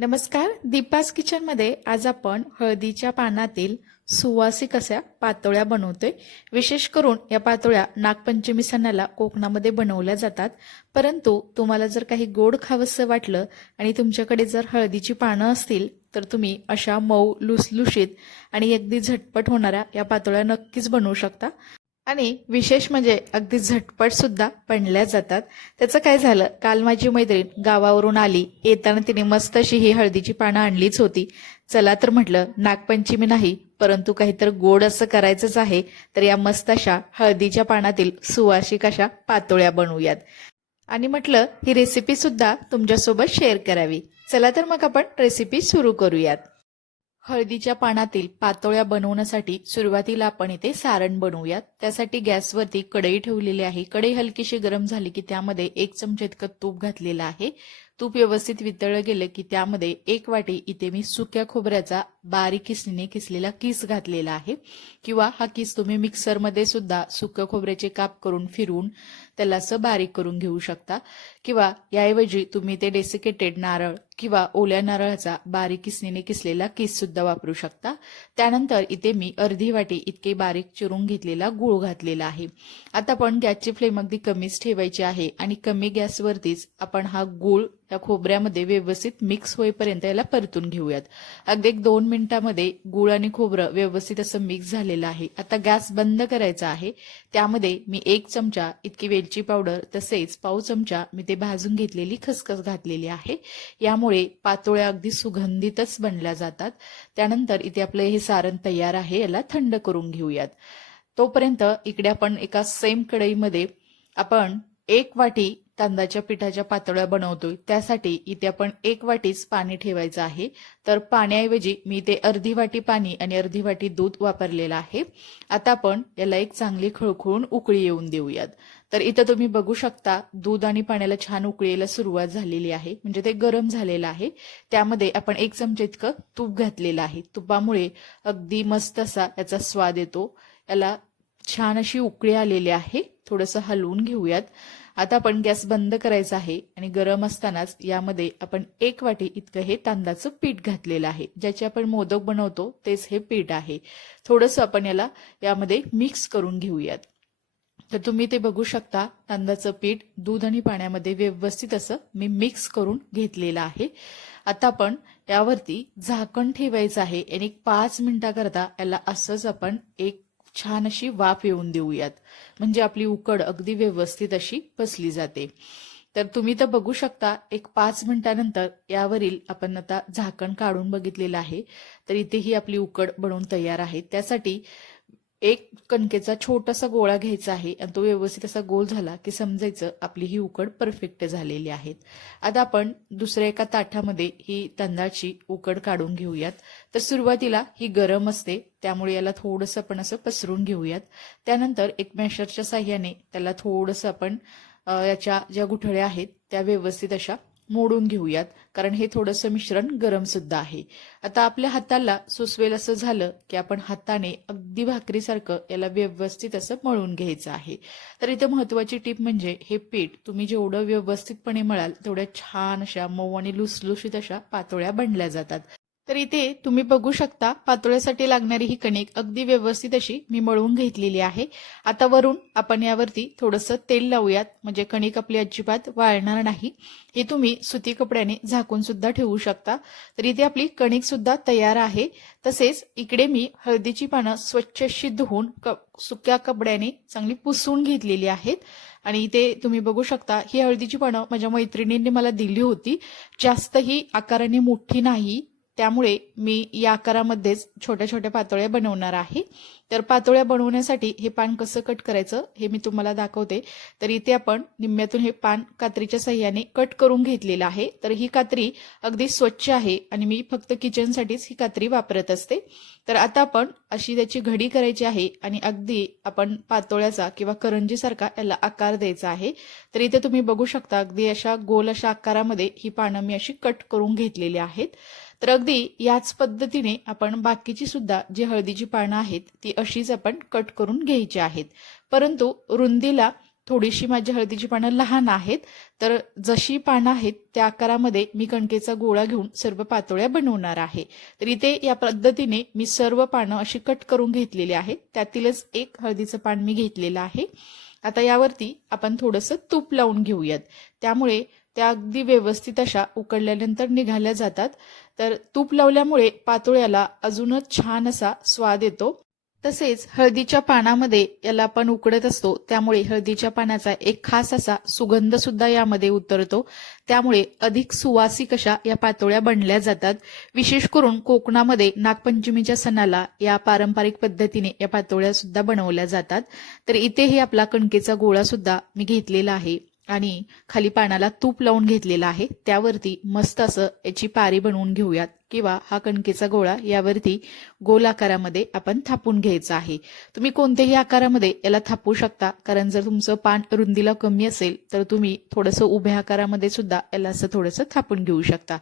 नमस्कार दीपास किचनमध्ये आज आपण हळदीच्या पानातील सुवासिक अशा पातोळ्या बनवतोय. विशेष करून या पातोळ्या नागपंचमी सणाला कोकणामध्ये बनवल्या जातात. परंतु तुम्हाला जर काही गोड खावंसं वाटलं आणि तुमच्याकडे जर हळदीची पानं असतील तर तुम्ही अशा मऊ लुसलुशीत आणि अगदी झटपट होणाऱ्या या पातोळ्या नक्कीच बनवू शकता. आणि विशेष म्हणजे अगदी झटपट सुद्धा बनल्या जातात. त्याचं काय झालं? काल माझी मैत्रीण गावावरून आली. येताना तिने मस्त अशी ही हळदीची पानं आणलीच होती. चला तर म्हटलं नागपंचमी नाही परंतु काहीतरी गोड असं करायचंच आहे तर या मस्त अशा हळदीच्या पानातील सुवासिक अशा पातोळ्या बनवूयात. आणि म्हटलं ही रेसिपी सुद्धा तुमच्यासोबत शेअर करावी. चला तर मग आपण रेसिपी सुरू करूयात. हळदीच्या पानातील पातोळ्या बनवण्यासाठी सुरुवातीला आपण इथे सारण बनवूयात. त्यासाठी गॅसवरती कढई ठेवलेली आहे. कढई हलकीशी गरम झाली की त्यामध्ये एक चमचे इतकं तूप घातलेलं आहे. तूप व्यवस्थित वितळलं गेलं की त्यामध्ये एक वाटी इथे मी सुक्या खोबऱ्याचा बारीक किसणीने किसलेला किस घातलेला आहे. किंवा हा किस तुम्ही मिक्सरमध्ये सुद्धा सुक्या खोबऱ्याचे काप करून फिरवून त्याला असं बारीक करून घेऊ शकता. किंवा याऐवजी तुम्ही ते डेसिकेटेड नारळ किंवा ओल्या नारळाचा बारीक किसणीने किसलेला किस सुद्धा वापरू शकता. त्यानंतर इथे मी अर्धी वाटी इतके बारीक चिरून घेतलेला गूळ घातलेला आहे. आता आपण गॅसची फ्लेम अगदी कमीच ठेवायची आहे आणि कमी गॅसवरतीच आपण हा गूळ या खोबऱ्यामध्ये व्यवस्थित मिक्स होईपर्यंत याला परतून घेऊयात. अगदी एक दोन मिनिटामध्ये गूळ आणि खोबरं व्यवस्थित असं मिक्स झालेलं आहे. आता गॅस बंद करायचा आहे. त्यामध्ये मी एक चमचा इतकी वेलची पावडर तसेच पाव चमचा मी ते भाजून घेतलेली खसखस घातलेली आहे. यामुळे पातोळ्या अगदी सुगंधितच बनल्या जातात. त्यानंतर इथे आपलं हे सारण तयार आहे. याला थंड करून घेऊयात. तोपर्यंत इकडे आपण एका सेम कढईमध्ये आपण एक वाटी तांदळाच्या पिठाच्या पातोळ्या बनवतोय. त्यासाठी इथे आपण एक वाटीच पाणी ठेवायचं आहे. तर पाण्याऐवजी मी इथे अर्धी वाटी पाणी आणि अर्धी वाटी दूध वापरलेलं आहे. आता आपण याला एक चांगली खळखळून उकळी येऊन देऊयात. तर इथं तुम्ही बघू शकता दूध आणि पाण्याला छान उकळीला सुरुवात झालेली आहे. म्हणजे ते गरम झालेलं आहे. त्यामध्ये आपण एक चमचे इतकं तूप घातलेलं आहे. तुपामुळे अगदी मस्त असा याचा स्वाद येतो. याला छान अशी उकळी आलेली आहे. थोडंसं हलवून घेऊयात. आता आपण गॅस बंद करायचा आहे आणि गरम असतानाच यामध्ये आपण एक वाटी इतकं हे तांदळाचं पीठ घातलेलं आहे. ज्याचे आपण मोदक बनवतो तेच हे पीठ आहे. थोडंसं आपण याला यामध्ये मिक्स करून घेऊयात. तर तुम्ही ते बघू शकता तांदळाचं पीठ दूध आणि पाण्यामध्ये व्यवस्थित असं मी मिक्स करून घेतलेलं आहे. आता आपण यावरती झाकण ठेवायचं आहे. आणि एक पाच मिनिटाकरता याला असंच आपण एक छान अशी वाफ येऊन देऊयात. म्हणजे आपली उकड अगदी व्यवस्थित अशी बसली जाते. तर तुम्ही तर बघू शकता एक पाच मिनिटानंतर यावरील आपण आता झाकण काढून बघितलेलं आहे. तर इथे ही आपली उकड बनवून तयार आहे. त्यासाठी एक कणकेचा छोटासा गोळा घ्यायचा आहे आणि तो व्यवस्थित असा गोल झाला की समजायचं आपली ही उकड परफेक्ट झालेली आहे आता आपण दुसऱ्या एका ताटामध्ये ही तांदळाची उकड काढून घेऊयात. तर सुरुवातीला ही गरम असते त्यामुळे याला थोडंसं आपण असं पसरून घेऊयात. त्यानंतर एक मॅशरच्या साह्याने त्याला थोडंसं आपण याच्या ज्या गुठळ्या आहेत त्या व्यवस्थित अशा मोडून घेऊयात कारण हे थोडंसं मिश्रण गरमसुद्धा आहे. आता आपल्या हाताला सुसवेल असं झालं की आपण हाताने अगदी भाकरीसारखं याला व्यवस्थित असं मळून घ्यायचं आहे. तर इथं महत्वाची टीप म्हणजे हे पीठ तुम्ही जेवढं व्यवस्थितपणे मळाल तेवढ्या छान अशा मऊ आणि लुसलुशीत अशा पातोळ्या बनल्या जातात. तर इथे तुम्ही बघू शकता पातोळ्यासाठी लागणारी ही कणिक अगदी व्यवस्थित अशी मी मळवून घेतलेली आहे. आता वरून आपण यावरती थोडंसं तेल लावूयात म्हणजे कणिक आपली अजिबात वाळणार नाही. हे तुम्ही सुती कपड्याने झाकून सुद्धा ठेवू शकता. तर इथे आपली कणिक सुद्धा तयार आहे. तसेच इकडे मी हळदीची पानं स्वच्छ अशी धुवून सुक्या कपड्याने चांगली पुसून घेतलेली आहेत. आणि इथे तुम्ही बघू शकता ही हळदीची पानं माझ्या मैत्रिणींनी मला दिली होती. जास्त ही आकाराने मोठी नाही. त्यामुळे मी या आकारामध्येच छोट्या छोट्या पातोळ्या बनवणार आहे. तर पातोळ्या बनवण्यासाठी हे पान कसं कट करायचं हे मी तुम्हाला दाखवते. तर इथे आपण निम्म्यातून हे पान कात्रीच्या सहाय्याने कट करून घेतलेलं आहे. तर ही कात्री अगदी स्वच्छ आहे आणि मी फक्त किचनसाठीच ही कात्री वापरत असते. तर आता आपण अशी त्याची घडी करायची आहे आणि अगदी आपण पातोळ्याचा किंवा करंजीसारखा याला आकार द्यायचा आहे. तर इथे तुम्ही बघू शकता अगदी अशा गोल अशा आकारामध्ये ही पानं मी अशी कट करून घेतलेली आहेत. तर अगदी याच पद्धतीने आपण बाकीची सुद्धा जी हळदीची पानं आहेत ती अशीच आपण कट करून घ्यायची आहेत. परंतु रुंदीला थोडीशी माझी हळदीची पानं लहान आहेत तर जशी पानं आहेत त्या आकारामध्ये मी कणकेचा गोळा घेऊन सर्व पातोळ्या बनवणार आहे. तर इथे या पद्धतीने मी सर्व पानं अशी कट करून घेतलेली आहेत. त्यातीलच एक हळदीचं पान मी घेतलेलं आहे. आता यावरती आपण थोडंसं तूप लावून घेऊयात. त्यामुळे त्या अगदी व्यवस्थित अशा उकडल्यानंतर निघाल्या जातात. तर तूप लावल्यामुळे पातोळ्याला अजूनच छान असा स्वाद येतो. तसेच हळदीच्या पानामध्ये याला आपण उकडत असतो त्यामुळे हळदीच्या पानाचा एक खास असा सुगंध सुद्धा यामध्ये उतरतो. त्यामुळे अधिक सुवासिक अशा या पातोळ्या बनल्या जातात. विशेष करून कोकणामध्ये नागपंचमीच्या सणाला या पारंपरिक पद्धतीने या पातोळ्या सुद्धा बनवल्या जातात. तर इथेही आपला कणकेचा गोळा सुद्धा मी घेतलेला आहे. आणि खाली पानाला तूप लावून घेतलेलं आहे. त्यावरती मस्त असं याची पारी बनवून घेऊयात. किंवा हा कणकेचा गोळा यावरती गोल आकारामध्ये आपण थापून घ्यायचा आहे. तुम्ही कोणत्याही आकारामध्ये याला थापू शकता कारण जर तुमचं पान रुंदीला कमी असेल तर तुम्ही थोडंसं उभ्या आकारामध्ये सुद्धा याला असं थोडंसं थापून घेऊ शकता.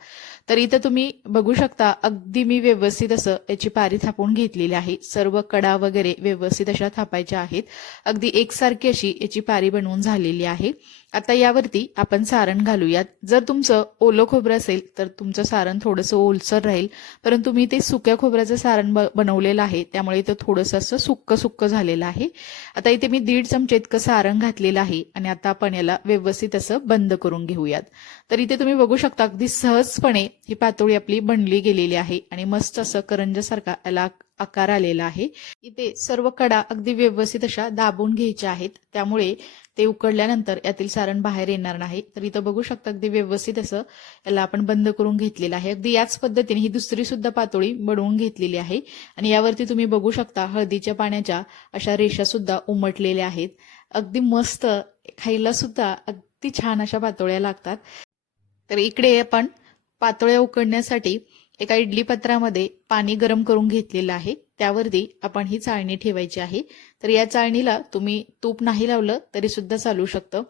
तर इथं तुम्ही बघू शकता अगदी मी व्यवस्थित असं याची पारी थापून घेतलेली आहे. सर्व कडा वगैरे व्यवस्थित अशा थापायच्या आहेत. अगदी एकसारखी अशी याची पारी बनवून झालेली आहे. आता यावरती आपण सारण घालूयात. जर तुमचं ओलं खोबरं असेल तर तुमचं सारण थोडंसं ओलसर राहील. परंतु मी ते सुक्या खोबऱ्याचं सारण ब- बनवलेलं आहे. त्यामुळे ते थोडंसं असं सुक्क सुक्क झालेलं आहे. आता इथे मी दीड चमचे इतकं सारण घातलेलं आहे आणि आता आपण याला व्यवस्थित असं बंद करून घेऊयात. तर इथे तुम्ही बघू शकता अगदी सहजपणे ही पातोळी आपली बनली गेलेली आहे आणि मस्त असं करंजासारखा याला आकार आलेला आहे. इथे सर्व कडा अगदी व्यवस्थित अशा दाबून घ्यायच्या आहेत. त्यामुळे ते उकडल्यानंतर यातील सारण बाहेर येणार नाही. तर इथं बघू शकता अगदी व्यवस्थित असं याला आपण बंद करून घेतलेलं आहे. अगदी याच पद्धतीने ही दुसरी सुद्धा पातोळी बनवून घेतलेली आहे. आणि यावरती तुम्ही बघू शकता हळदीच्या पाण्याच्या अशा रेषा सुद्धा उमटलेल्या आहेत. अगदी मस्त खायला सुद्धा अगदी छान अशा पातोळ्या लागतात. तर इकडे आपण पातोळ्या उकडण्यासाठी एका इडली पत्रामध्ये पाणी गरम करून घेतलेलं आहे. त्यावरती आपण ही चाळणी ठेवायची आहे. तर या चाळणीला तुम्ही तूप नाही लावलं तरी सुद्धा चालू शकतं.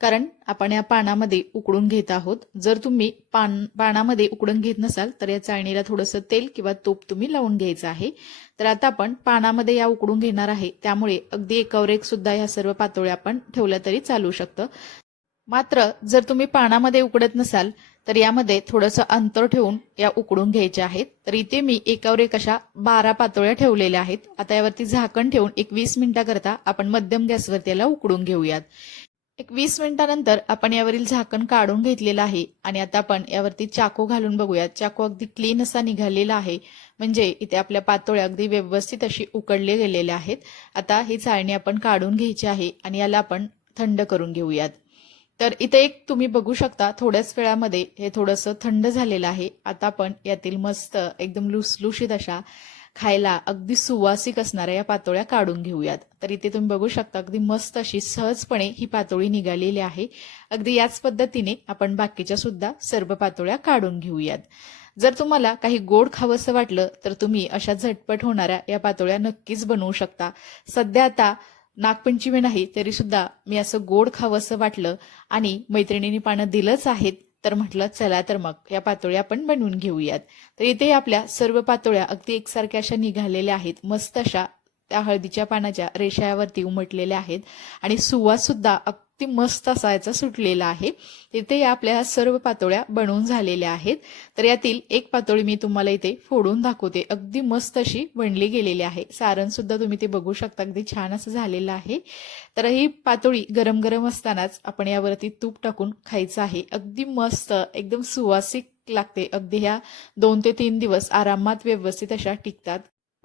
कारण आपण या पानामध्ये उकडून घेत आहोत. जर तुम्ही पान पानामध्ये उकडून घेत नसाल तर या चाळणीला थोडंसं तेल किंवा तूप तुम्ही लावून घ्यायचं आहे. तर आता आपण पानामध्ये या उकडून घेणार आहे. त्यामुळे अगदी एकावर एक सुद्धा ह्या सर्व पातोळ्या आपण ठेवल्या तरी चालू शकतं. मात्र जर तुम्ही पानामध्ये उकडत नसाल तर यामध्ये थोडंसं अंतर ठेवून या उकडून घ्यायच्या आहेत. तर इथे मी एकावर एक अशा बारा पातोळ्या ठेवलेल्या आहेत. आता यावरती झाकण ठेवून एक वीस मिनिटाकरता आपण मध्यम गॅसवरती याला उकडून घेऊयात. एक वीस मिनिटानंतर आपण यावरील झाकण काढून घेतलेलं आहे आणि आता आपण यावरती चाकू घालून बघूयात. चाकू अगदी क्लीन असा निघालेला आहे. म्हणजे इथे आपल्या पातोळ्या अगदी व्यवस्थित अशी उकडले गेलेल्या आहेत. आता ही चाळणी आपण काढून घ्यायची आहे आणि याला आपण थंड करून घेऊयात. तर इथे एक तुम्ही बघू शकता थोड्याच वेळामध्ये हे थोडंसं थंड झालेलं आहे. आता आपण यातील मस्त एकदम लुसलुशीत अशा खायला अगदी सुवासिक असणाऱ्या या पातोळ्या काढून घेऊयात. तर इथे तुम्ही बघू शकता अगदी मस्त अशी सहजपणे ही पातोळी निघालेली आहे. अगदी याच पद्धतीने आपण बाकीच्या सुद्धा सर्व पातोळ्या काढून घेऊयात. जर तुम्हाला काही गोड खावंसं वाटलं तर तुम्ही अशा झटपट होणाऱ्या या पातोळ्या नक्कीच बनवू शकता. सध्या आता नागपंचमी नाही तरी सुद्धा मी असं गोड खावंसं वाटलं आणि मैत्रिणींनी पानं दिलंच आहेत तर म्हटलं चला तर मग या पातोळ्या आपण बनवून घेऊयात. तर इथे आपल्या सर्व पातोळ्या अगदी एकसारख्या अशा निघालेल्या आहेत मस्त अशा त्या हळदीच्या पानाच्या रेषावरती उमटलेल्या आहेत आणि सुवास सुद्धा अगदी मस्त असा याचा सुटलेला आहे. तिथे या आपल्या सर्व पातोळ्या बनवून झालेल्या आहेत. तर यातील एक पातोळी मी तुम्हाला इथे फोडून दाखवते. अगदी मस्त अशी बनली गेलेली आहे. सारण सुद्धा तुम्ही ते बघू शकता. अगदी छान असं झालेलं आहे. तर ही पातोळी गरम गरम असतानाच आपण यावरती तूप टाकून खायचं आहे. अगदी मस्त एकदम सुवासिक लागते. अगदी ह्या दोन ते तीन दिवस आरामात व्यवस्थित अशा टिकतात.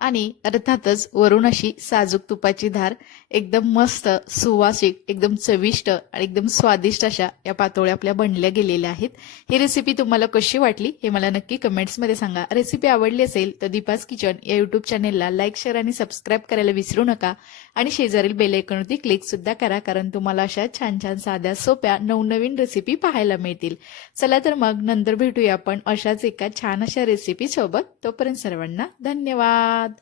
आणि अर्थातच वरून अशी साजूक तुपाची धार एकदम मस्त सुवासिक एकदम चविष्ट आणि एकदम स्वादिष्ट अशा या पातोळ्या आपल्या बनल्या गेलेल्या आहेत. ही रेसिपी तुम्हाला कशी वाटली हे मला नक्की कमेंट्समध्ये सांगा. रेसिपी आवडली असेल तर दीपास किचन या युट्यूब चॅनेलला लाईक शेअर आणि सबस्क्राईब करायला विसरू नका. आणि शेजारील बेल क्लिकसुद्धा करा कारण तुम्हाला अशा छान छान साध्या सोप्या नवनवीन रेसिपी पाहायला मिळतील. चला तर मग नंतर भेटूया आपण अशाच एका छान अशा रेसिपी सोबत. तोपर्यंत सर्वांना धन्यवाद!